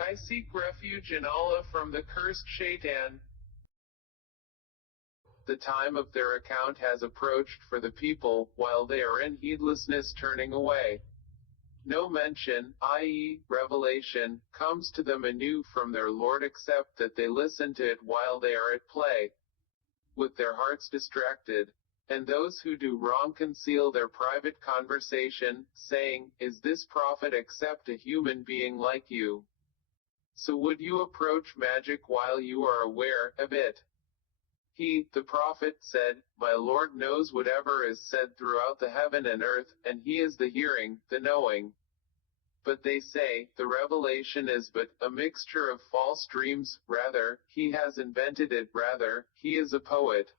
I seek refuge in Allah from the cursed shaitan. The time of their account has approached for the people, while they are in heedlessness turning away. No mention, i.e., revelation, comes to them anew from their Lord except that they listen to it while they are at play, with their hearts distracted. And those who do wrong conceal their private conversation, saying, "Is this prophet except a human being like you? So would you approach magic while you are aware of it?" He, the prophet, said, "My Lord knows whatever is said throughout the heaven and earth, and He is the hearing, the knowing." But they say, the revelation is but a mixture of false dreams, rather, he has invented it, rather, he is a poet.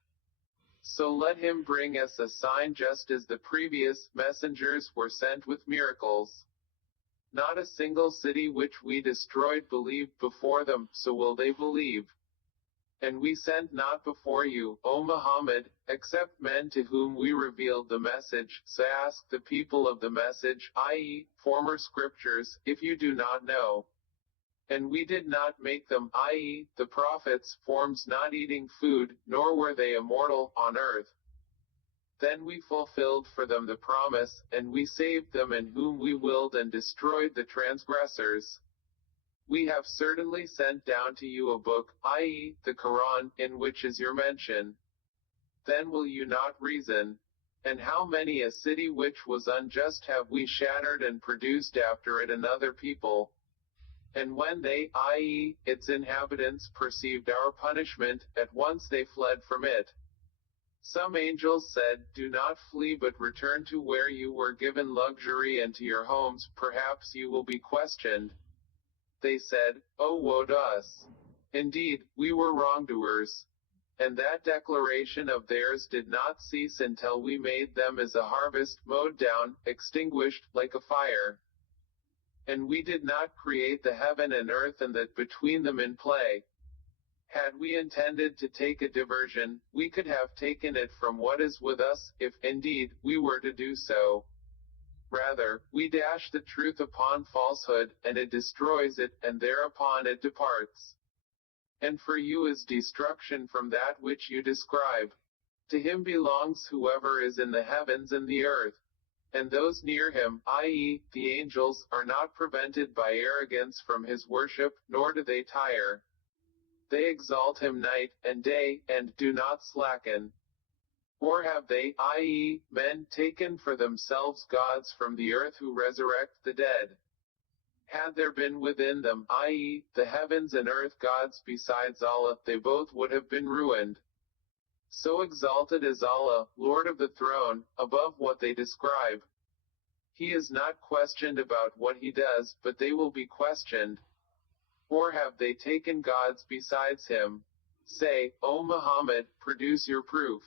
So let him bring us a sign just as the previous messengers were sent with miracles. Not a single city which we destroyed believed before them, so will they believe. And we sent not before you, O Muhammad, except men to whom we revealed the message. So ask the people of the message, i.e., former scriptures, if you do not know. And we did not make them, i.e., the prophets, forms not eating food, nor were they immortal, on earth. Then we fulfilled for them the promise, and we saved them in whom we willed and destroyed the transgressors. We have certainly sent down to you a book, i.e., the Qur'an, in which is your mention. Then will you not reason? And how many a city which was unjust have we shattered and produced after it another people? And when they, i.e., its inhabitants, perceived our punishment, at once they fled from it. Some angels said, "Do not flee but return to where you were given luxury and to your homes, perhaps you will be questioned." They said, "Oh woe to us! Indeed, we were wrongdoers." And that declaration of theirs did not cease until we made them as a harvest, mowed down, extinguished, like a fire. And we did not create the heaven and earth and that between them in play. Had we intended to take a diversion, we could have taken it from what is with us, if, indeed, we were to do so. Rather, we dash the truth upon falsehood, and it destroys it, and thereupon it departs. And for you is destruction from that which you describe. To him belongs whoever is in the heavens and the earth. And those near him, i.e., the angels, are not prevented by arrogance from his worship, nor do they tire. They exalt him night and day, and do not slacken. Or have they, i.e., men, taken for themselves gods from the earth who resurrect the dead? Had there been within them, i.e., the heavens and earth, gods besides Allah, they both would have been ruined. So exalted is Allah, Lord of the throne, above what they describe. He is not questioned about what he does, but they will be questioned. Or have they taken gods besides him? Say, O Muhammad, produce your proof.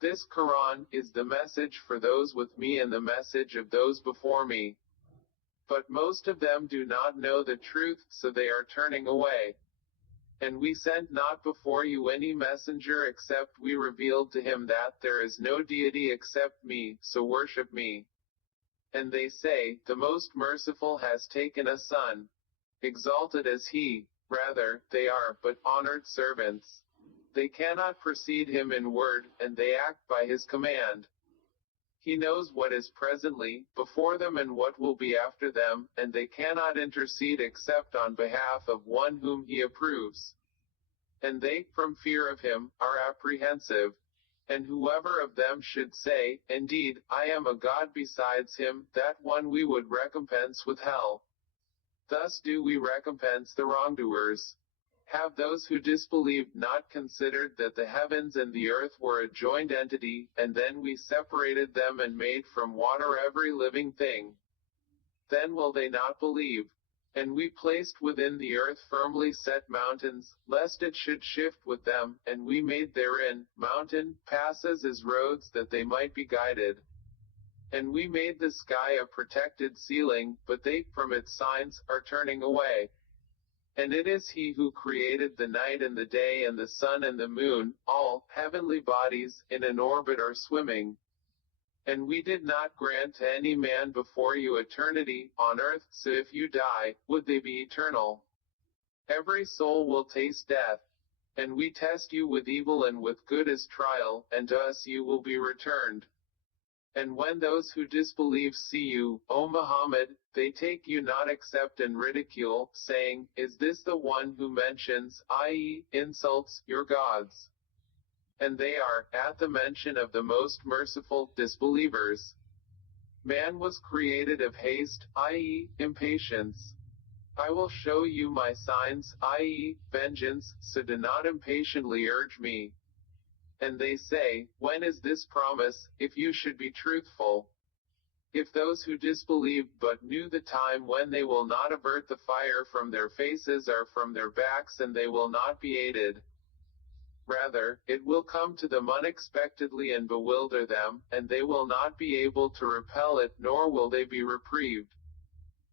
This Quran is the message for those with me and the message of those before me. But most of them do not know the truth, so they are turning away. And we sent not before you any messenger except we revealed to him that there is no deity except me, so worship me. And they say, the most merciful has taken a son. Exalted is he, rather, they are but honored servants. They cannot precede him in word, and they act by his command. He knows what is presently before them and what will be after them, and they cannot intercede except on behalf of one whom he approves. And they, from fear of him, are apprehensive. And whoever of them should say, "Indeed, I am a god besides him," that one we would recompense with hell. Thus do we recompense the wrongdoers. Have those who disbelieved not considered that the heavens and the earth were a joined entity, and then we separated them and made from water every living thing? Then will they not believe? And we placed within the earth firmly set mountains, lest it should shift with them, and we made therein mountain passes as roads that they might be guided. And we made the sky a protected ceiling, but they, from its signs, are turning away. And it is he who created the night and the day and the sun and the moon, all heavenly bodies, in an orbit are swimming. And we did not grant to any man before you eternity on earth, so if you die, would they be eternal? Every soul will taste death. And we test you with evil and with good as trial, and to us you will be returned. And when those who disbelieve see you, O Muhammad, they take you not except in ridicule, saying, Is this the one who mentions, i.e., insults, your gods? And they are, at the mention of the most merciful, disbelievers. Man was created of haste, i.e., impatience. I will show you my signs, i.e., vengeance, so do not impatiently urge me. And they say, When is this promise, if you should be truthful? If those who disbelieved but knew the time when they will not avert the fire from their faces or from their backs, and they will not be aided. Rather, it will come to them unexpectedly and bewilder them, and they will not be able to repel it, nor will they be reprieved.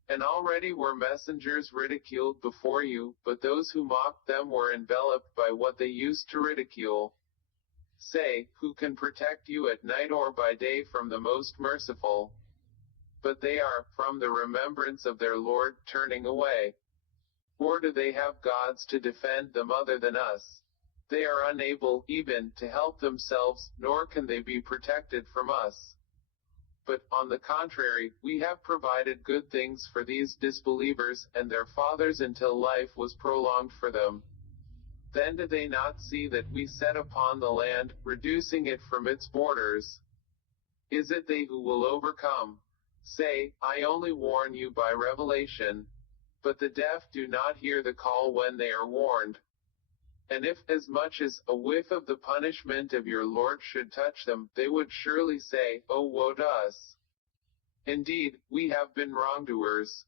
And already were messengers ridiculed before you, but those who mocked them were enveloped by what they used to ridicule. Say, who can protect you at night or by day from the most merciful? But they are, from the remembrance of their Lord, turning away. Or do they have gods to defend them other than us? They are unable, even, to help themselves, nor can they be protected from us. But, on the contrary, we have provided good things for these disbelievers, and their fathers until life was prolonged for them. Then did they not see that we set upon the land, reducing it from its borders? Is it they who will overcome? Say, I only warn you by revelation. But the deaf do not hear the call when they are warned. And if as much as a whiff of the punishment of your Lord should touch them, they would surely say, Oh, woe to us! Indeed, we have been wrongdoers.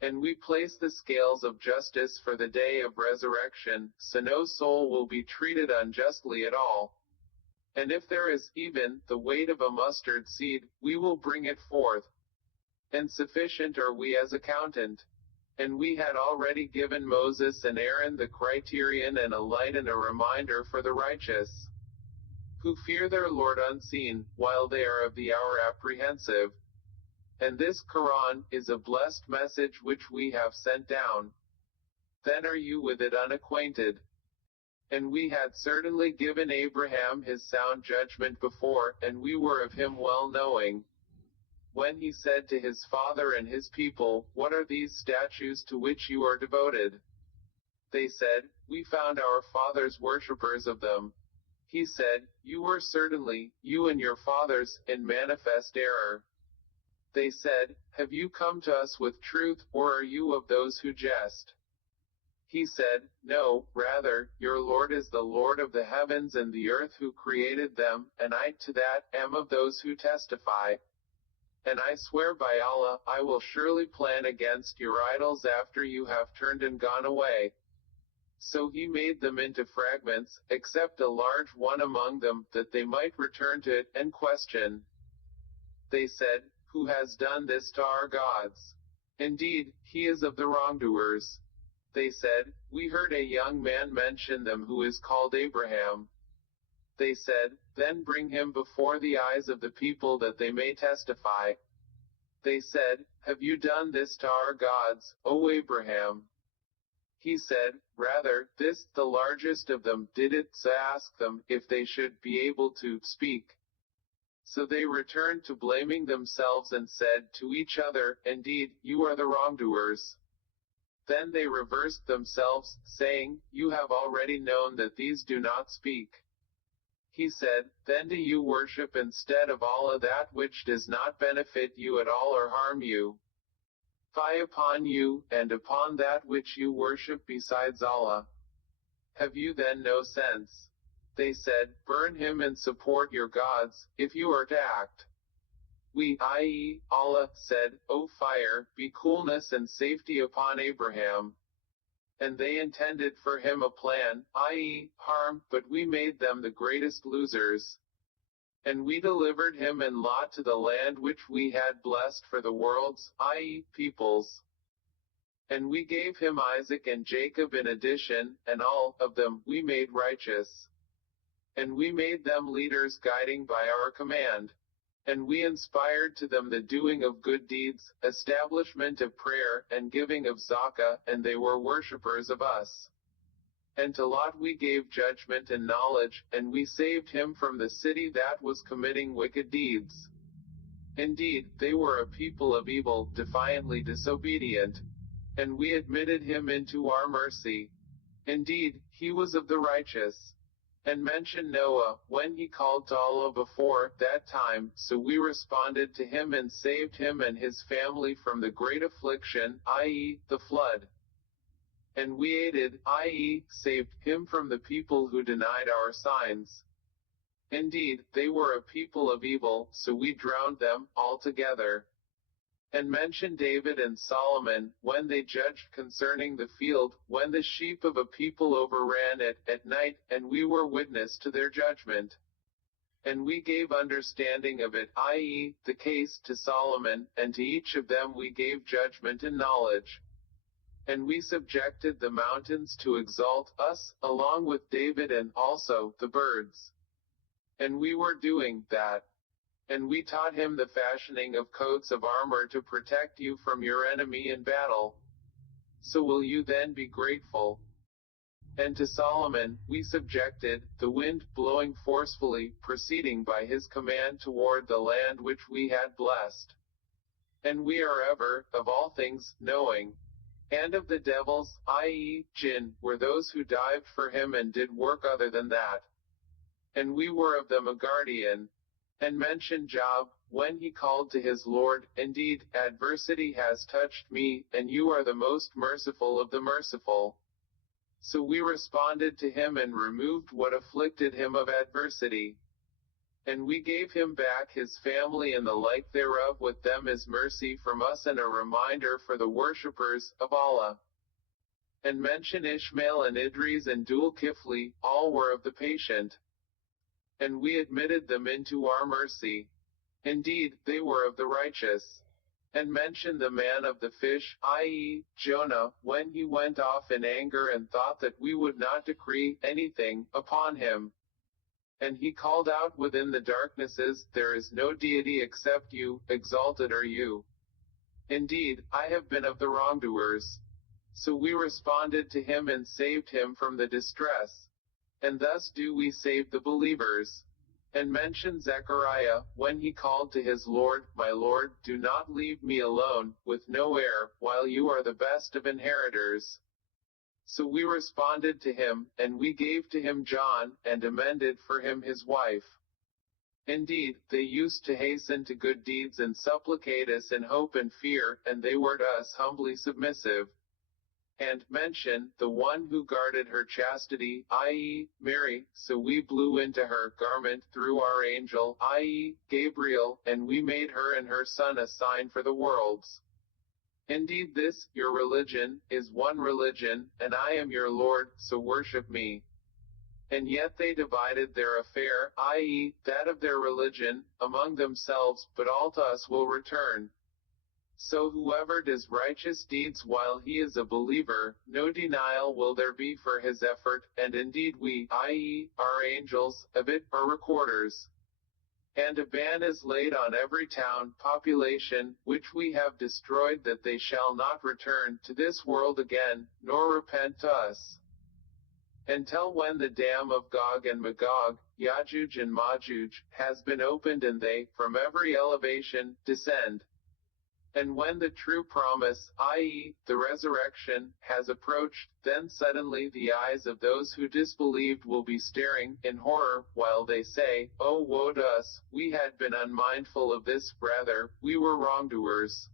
And we place the scales of justice for the day of resurrection, so no soul will be treated unjustly at all. And if there is even the weight of a mustard seed, we will bring it forth. And sufficient are we as accountant. And we had already given Moses and Aaron the criterion and a light and a reminder for the righteous, who fear their Lord unseen, while they are of the hour apprehensive. And this Qur'an is a blessed message which we have sent down. Then are you with it unacquainted? And we had certainly given Abraham his sound judgment before, and we were of him well knowing. When he said to his father and his people, What are these statues to which you are devoted? They said, We found our fathers worshippers of them. He said, You were certainly, you and your fathers, in manifest error. They said, Have you come to us with truth, or are you of those who jest? He said, No, rather, your Lord is the Lord of the heavens and the earth who created them, and I to that am of those who testify. And I swear by Allah, I will surely plan against your idols after you have turned and gone away. So he made them into fragments, except a large one among them, that they might return to it, and question. They said, Who has done this to our gods? Indeed, he is of the wrongdoers. They said, We heard a young man mention them who is called Abraham. They said, Then bring him before the eyes of the people that they may testify. They said, Have you done this to our gods, O Abraham? He said, Rather, this, the largest of them, did it, so ask them, if they should be able to speak. So they returned to blaming themselves and said to each other, Indeed, you are the wrongdoers. Then they reversed themselves, saying, You have already known that these do not speak. He said, Then do you worship instead of Allah that which does not benefit you at all or harm you? Fie upon you, and upon that which you worship besides Allah. Have you then no sense? They said, Burn him and support your gods, if you are to act. We, i.e., Allah, said, O fire, be coolness and safety upon Abraham. And they intended for him a plan, i.e., harm, but we made them the greatest losers. And we delivered him and Lot to the land which we had blessed for the worlds, i.e., peoples. And we gave him Isaac and Jacob in addition, and all of them we made righteous. And we made them leaders guiding by our command. And we inspired to them the doing of good deeds, establishment of prayer, and giving of zakah, and they were worshippers of us. And to Lot we gave judgment and knowledge, and we saved him from the city that was committing wicked deeds. Indeed, they were a people of evil, defiantly disobedient. And we admitted him into our mercy. Indeed, he was of the righteous. And mention Noah, when he called to Allah before that time, so we responded to him and saved him and his family from the great affliction, i.e., the flood. And we aided, i.e., saved, him from the people who denied our signs. Indeed, they were a people of evil, so we drowned them altogether. And mention David and Solomon, when they judged concerning the field, when the sheep of a people overran it at night, and we were witness to their judgment. And we gave understanding of it, i.e., the case, to Solomon, and to each of them we gave judgment and knowledge. And we subjected the mountains to exalt us, along with David and also the birds. And we were doing that. And we taught him the fashioning of coats of armor to protect you from your enemy in battle. So will you then be grateful? And to Solomon we subjected the wind blowing forcefully, proceeding by his command toward the land which we had blessed. And we are ever, of all things, knowing. And of the devils, i.e., jinn, were those who dived for him and did work other than that. And we were of them a guardian. And mention Job, when he called to his Lord, indeed, adversity has touched me, and you are the most merciful of the merciful. So we responded to him and removed what afflicted him of adversity. And we gave him back his family and the like thereof with them as mercy from us and a reminder for the worshippers of Allah. And mention Ishmael and Idris and Dul-Kifli, all were of the patient. And we admitted them into our mercy. Indeed, they were of the righteous. And mention the man of the fish, i.e., Jonah, when he went off in anger and thought that we would not decree anything upon him. And he called out within the darknesses, there is no deity except you, exalted are you. Indeed, I have been of the wrongdoers. So we responded to him and saved him from the distress. And thus do we save the believers. And mention Zechariah, when he called to his Lord, my Lord, do not leave me alone, with no heir, while you are the best of inheritors. So we responded to him, and we gave to him John, and amended for him his wife. Indeed, they used to hasten to good deeds and supplicate us in hope and fear, and they were to us humbly submissive. And mention the one who guarded her chastity, i.e., Mary, so we blew into her garment through our angel, i.e., Gabriel, and we made her and her son a sign for the worlds. Indeed this, your religion, is one religion, and I am your Lord, so worship me. And yet they divided their affair, i.e., that of their religion, among themselves, but all to us will return. So whoever does righteous deeds while he is a believer, no denial will there be for his effort, and indeed we, i.e., our angels, of it, are recorders. And a ban is laid on every town, population, which we have destroyed that they shall not return to this world again, nor repent to us. Until when the dam of Gog and Magog, Yajuj and Majuj, has been opened and they, from every elevation, descend. And when the true promise, i.e., the resurrection, has approached, then suddenly the eyes of those who disbelieved will be staring in horror, while they say, oh woe to us, we had been unmindful of this, rather, we were wrongdoers.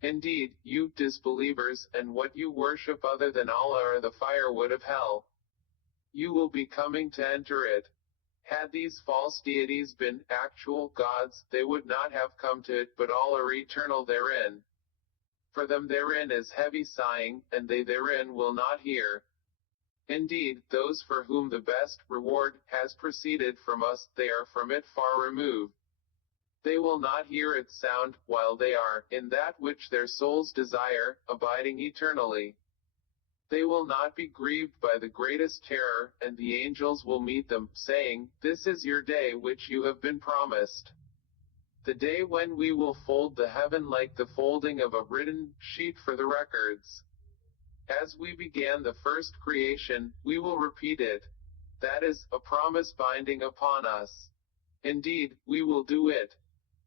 Indeed, you disbelievers, and what you worship other than Allah are the firewood of hell. You will be coming to enter it. Had these false deities been actual gods, they would not have come to it, but all are eternal therein. For them therein is heavy sighing, and they therein will not hear. Indeed, those for whom the best reward has proceeded from us, they are from it far removed. They will not hear its sound, while they are, in that which their souls desire, abiding eternally. They will not be grieved by the greatest terror, and the angels will meet them, saying, this is your day which you have been promised. The day when we will fold the heaven like the folding of a written sheet for the records. As we began the first creation, we will repeat it. That is, a promise binding upon us. Indeed, we will do it.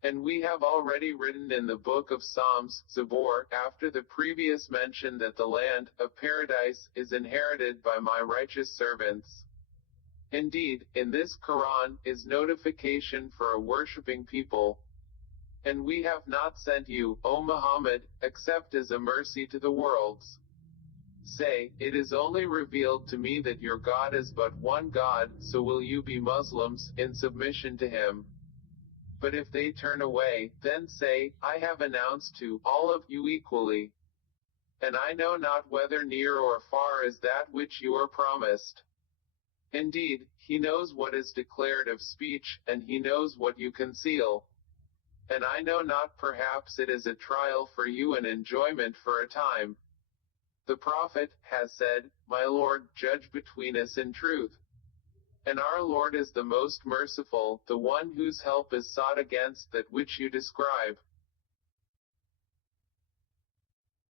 And we have already written in the book of Psalms, Zabur, after the previous mention that the land of paradise is inherited by my righteous servants. Indeed, in this Qur'an is notification for a worshipping people. And we have not sent you, O Muhammad, except as a mercy to the worlds. Say, it is only revealed to me that your God is but one God, so will you be Muslims, in submission to him. But if they turn away, then say, I have announced to all of you equally. And I know not whether near or far is that which you are promised. Indeed, he knows what is declared of speech, and he knows what you conceal. And I know not, perhaps it is a trial for you and enjoyment for a time. The Prophet has said, My Lord, judge between us in truth. And our Lord is the most merciful, the one whose help is sought against that which you describe.